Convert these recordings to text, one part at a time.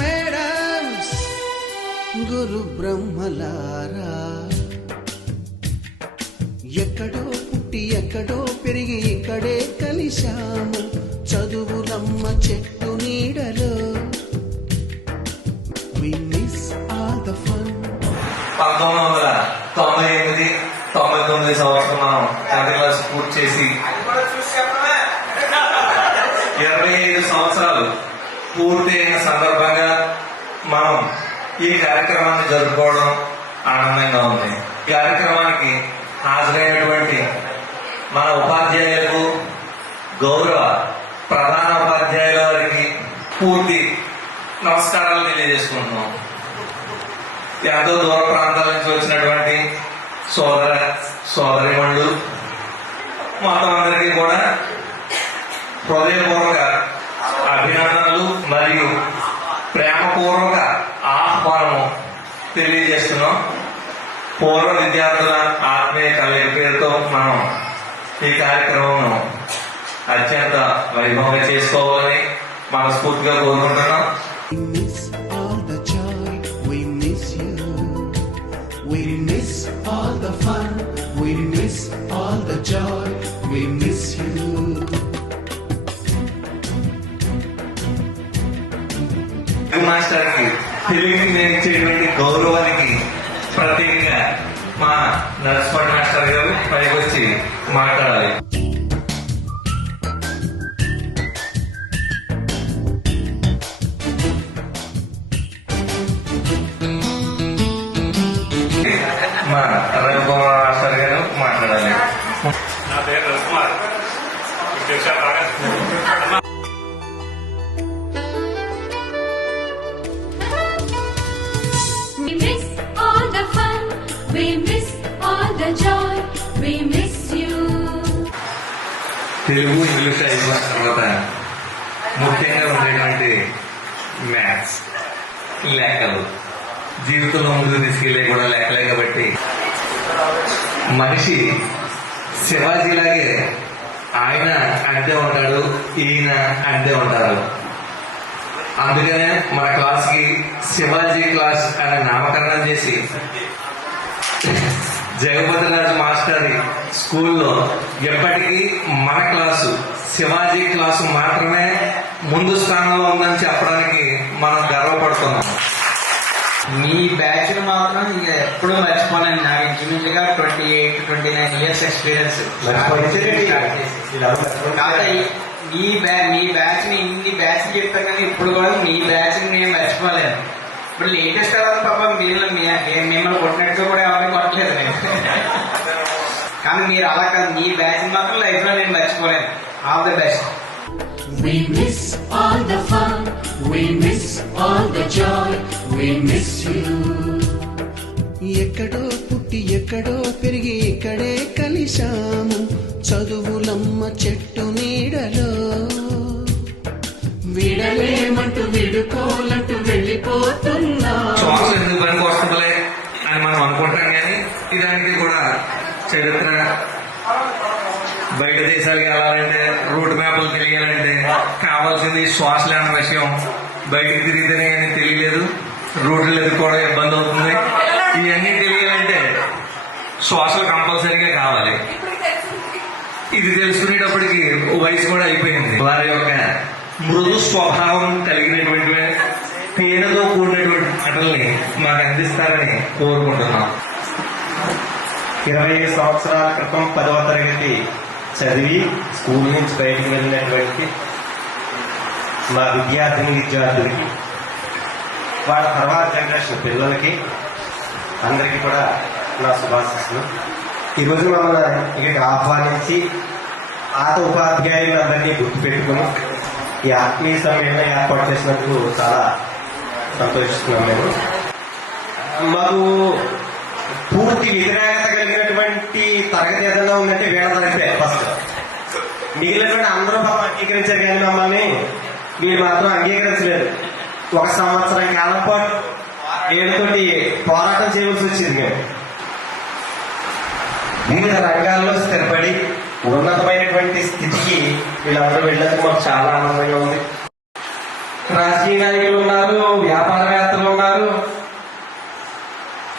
Madams గురు బ్రహ్మలారా, ఎక్కడో పుట్టి ఎక్కడో పెరిగి ఇక్కడే కలిశాము చదువులమ్మ చెట్టు నీడలో. We miss all the fun. 1998-99 సంవత్సరం మనం 10th క్లాస్ పూర్తి చేసి 25 సంవత్సరాలు పూర్తి అయిన సందర్భంగా మనం ఈ కార్యక్రమాన్ని జరుపుకోవడం ఆనందంగా ఉంది. ఈ కార్యక్రమానికి హాజరైనటువంటి మన ఉపాధ్యాయులకు, గౌరవ ప్రధాన ఉపాధ్యాయుల వారికి పూర్తి నమస్కారాలు తెలియజేసుకుంటున్నాం. ఎంతో దూర ప్రాంతాల నుంచి వచ్చినటువంటి సోదరిమణులు మొత్తం అందరికీ కూడా హృదయపూర్వక అభినందనలు మరియు ప్రేమపూర్వక ఆహ్వానము తెలియజేస్తున్నాం. పూర్వ విద్యార్థుల ఆత్మీయ కలయిక పేరుతో మనం ఈ కార్యక్రమం అత్యంత వైభవంగా చేసుకోవాలని మనస్ఫూర్తిగా కోరుకుంటున్నాం. మాస్టర్ కి తెలుగుని నేర్చేటువంటి గౌరవానికి ప్రత్యేకంగా మా నర్స్పడ్ మాస్టర్ గారు పైకి వచ్చి మాట్లాడాలి. మా రవికుమార్ మాస్టర్ గారు మాట్లాడాలి. నా పేరు రవికుమార్. తెలుగు, ఇంగ్లీష్ అయిపోయిన తర్వాత ముఖ్యంగా ఉండేటువంటి మ్యాథ్స్, లెక్కలు జీవితంలో ముందుకు తీసుకెళ్లే కూడా లెక్కలే. కాబట్టి మనిషి శివాజీలాగే ఆయన అంతే ఉంటాడు, ఈయన అంతే ఉంటారు. అందుకనే మన క్లాస్ కి శివాజీ క్లాస్ అనే నామకరణం చేసి జగపతి రాజు మాస్టర్ స్కూల్లో ఎప్పటికీ మన క్లాసు శివాజీ క్లాసు మాత్రమే ముందు స్థానంలో ఉందని చెప్పడానికి మనం గర్వపడుతున్నాం. మీ బ్యాచ్ మాత్రం ఇక ఎప్పుడూ మర్చిపోలేను. నాకు ఇంచుమించుగా 28-29 ఇయర్స్ ఎక్స్పీరియన్స్. మీ బ్యాచ్ ని ఇన్ని బ్యాచ్ చెప్తాను కానీ ఇప్పుడు కూడా మీ బ్యాచ్ ని నేను మర్చిపోలేను. ఇప్పుడు లేటెస్ట్ అవ్వాలి పాప మిమ్మల్ని కొట్టినట్టుగా కూడా ఎవరిని కొట్టలేదు నేను. కానీ మీరు అలా కాదు, మీ బ్యాచ్ మాత్రం లైఫ్ లో నేను మర్చిపోలేను. All the best. We miss all the fun, we miss all the joy, we miss you. ఎక్కడో పుట్టి ఎక్కడో పెరిగి ఇక్కడే కలిశాము చదువులమ్మ చెట్టు నీడలో. విడలేమంటూ విడుకోలంటూ వెళ్ళిపోతున్నా. శ్వాస ఎందుకు పనికి వస్తుందిలే అని మనం అనుకుంటాం కానీ ఇదానికి కూడా చరిత్ర, బయట దేశాలకు వెళ్ళాలంటే రూట్ మ్యాప్లు తెలియాలంటే కావాల్సింది శ్వాసలే అన్న విషయం బయటికి తిరిగితేనే అని తెలియలేదు. రూట్లు ఎదుర్కోవడం ఇబ్బంది అవుతుంది. ఇవన్నీ తెలియాలంటే శ్వాసలు కంపల్సరీగా కావాలి. ఇది తెలుసుకునేటప్పటికి వయసు కూడా అయిపోయింది. వారి యొక్క మృదు స్వభావం కలిగినటువంటి తేనెతో కూడినటువంటి మాటల్ని మాకు అందిస్తారని కోరుకుంటున్నాం. 20 సంవత్సరాల క్రితం 10వ తరగతి చదివి స్కూల్ నుంచి బయటకు వెళ్ళినటువంటి మా విద్యార్థులకి, వాళ్ళ తర్వాత జనరేషన్ పిల్లలకి అందరికీ కూడా నా శుభాశిస్సులు. ఈరోజు మమ్మల్ని ఇక్కడికి ఆహ్వానించి పాత ఉపాధ్యాయులందరినీ గుర్తుపెట్టుకుని ఈ ఆత్మీయ సమ్మేళనం ఏర్పాటు చేసినందుకు చాలా సంతోషిస్తున్నాం. మేము మాకు పూర్తి వ్యతిరేకత కలిగినటువంటి తరగతి ఏదైనా ఉందంటే వీళ్ళ తరగతే ఫస్ట్. మిగిలినటువంటి అందరూ పాపం అంగీకరించారు కానీ మమ్మల్ని వీళ్ళు మాత్రం అంగీకరించలేదు. 1 సంవత్సరం కాలం పాటు వీళ్ళతోటి పోరాటం చేయవలసి వచ్చింది. మేము వివిధ రంగాల్లో స్థిరపడి ఉన్నతమైనటువంటి స్థితికి వీళ్ళందరూ వెళ్ళేందుకు మాకు చాలా ఆనందంగా ఉంది. రాజకీయ నాయకులు ఉన్నారు, వ్యాపారవేత్తలు ఉన్నారు,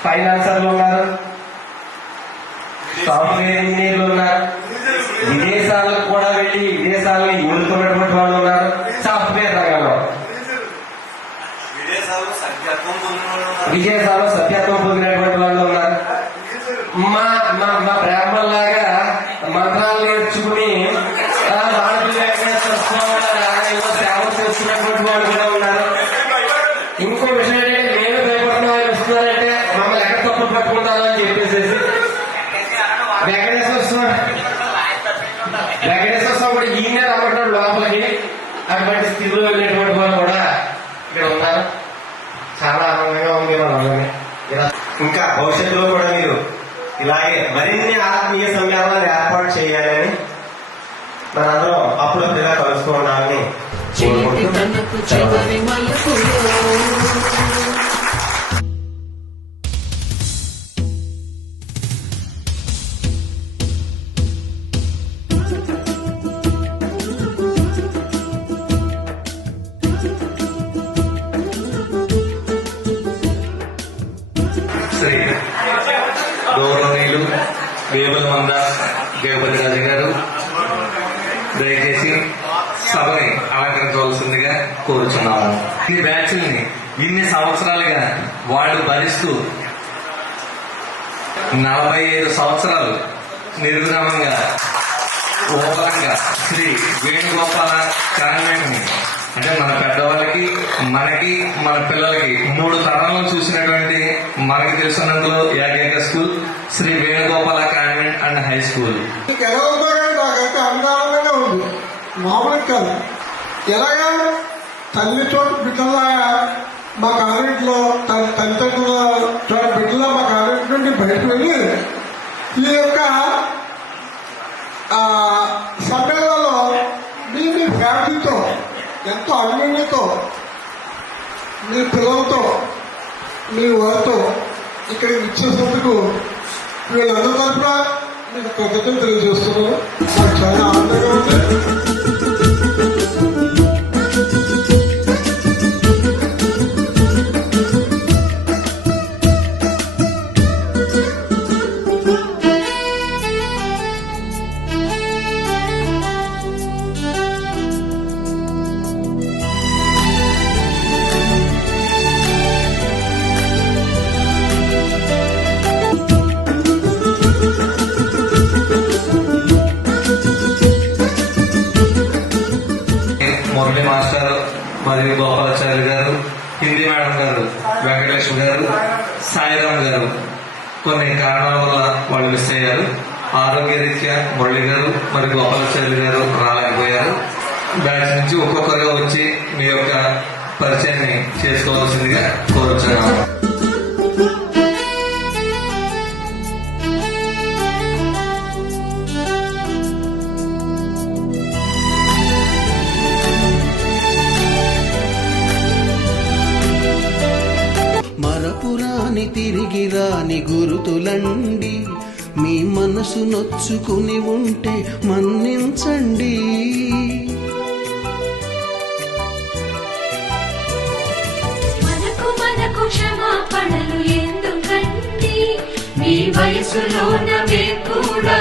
ఫైనాన్సర్లు ఉన్నారు, సాఫ్ట్వేర్ ఇంజనీర్లు ఉన్నారు, విదేశాలకు కూడా వెళ్ళి విదేశాలను ఏలుతున్నటువంటి వాళ్ళు ఉన్నారు. సాఫ్ట్వేర్ రంగంలో విదేశాల్లో సభ్యత్వం పొందినటువంటి వాళ్ళు ఉన్నారు. మా మా మా బ్రాహ్మణులాగా మంత్రాలు నేర్చుకుని సేవ చేస్తున్నటువంటి వాళ్ళు కూడా ఉన్నారు. ఇంకో విషయం ఏంటంటే నేను భయపడిన వాళ్ళు వస్తున్నారంటే మమ్మల్ని ఎక్కడ తప్పు పట్టుకుంటారో అని చెప్పేసి వెంకటేశ్వర స్వామి కూడా ఈయన రమ్మంటాడు లోపలికి. అటువంటి స్థితిలో వెళ్ళినటువంటి వాళ్ళు కూడా ఇక్కడ ఉన్నారు. చాలా ఆనందంగా ఉంది వాళ్ళని. ఇంకా భవిష్యత్తులో కూడా మీరు ఇలాగే మరిన్ని ఆత్మీయ సమ్మేళనాలు ఏర్పాటు చేయాలని మనందరం అప్పుడప్పుడుగా కలుసుకోవాలని చేతికనకు చివరి మలుపులో శ్రీ గౌరవనీయులు వేముల మంద దేవపతి రాజు గారు దయచేసి సభని అలంకరించవలసిందిగా కోరుచున్నాము. ఈ బ్యాచ్ల్ని ఇన్ని సంవత్సరాలుగా వాళ్ళు భరిస్తూ 45 సంవత్సరాలు నిర్విరామంగా ఓపరంగా శ్రీ వేణుగోపాల కాన్వెంట్ ని అంటే మన పెద్దవాళ్ళకి మనకి మన పిల్లలకి 3 తరాలను చూసినటువంటి మనకి తెలిసినందులో ఏకైక school Shri Venugopala convent and high school. ఎలా ఉందో కానీ నాకైతే ఆనందంగా ఉంది, మామూలు కాదు. ఎలాగా తల్లి చోట బిడ్డలాగా మా కాన్వెంట్లో తల్లిదండ్రుల చోట బిడ్డలా మా కాన్వెంట్ నుండి బయటకు వెళ్ళి ఈ యొక్క సమ్మేళనంలో మీ ఫ్యామిలీతో ఎంతో అన్యోన్యతో మీ పిల్లలతో మీ వారితో ఇక్కడికి ఇచ్చేసినందుకు వీళ్ళందరి తరఫున మీకు కృతజ్ఞతలు తెలియజేస్తున్నాను. నాకు చాలా ఆనందంగా ఉంది. మురళి మాస్టర్ మరియు గోపాలాచార్య గారు, హిందీ మేడం గారు, వెంకటలక్ష్మి గారు, సాయిరామ్ గారు కొన్ని కారణాల వల్ల వాళ్ళు మిస్ అయ్యారు. ఆరోగ్యరీత్యా మురళి గారు మరియు గోపాలాచార్య గారు రాలేకపోయారు. బ్యాచ్ నుంచి ఒక్కొక్కరుగా వచ్చి మీ యొక్క పరిచయాన్ని చేసుకోవాల్సిందిగా కోరుచున్నాము. మరపురాని తిరిగి రాని గురుతులండి, మీ మనసు నొచ్చుకుని ఉంటే మన్నించండి. మనకు క్షమాపణలు ఎందుకండి, మీ వయసులోనవే కూడా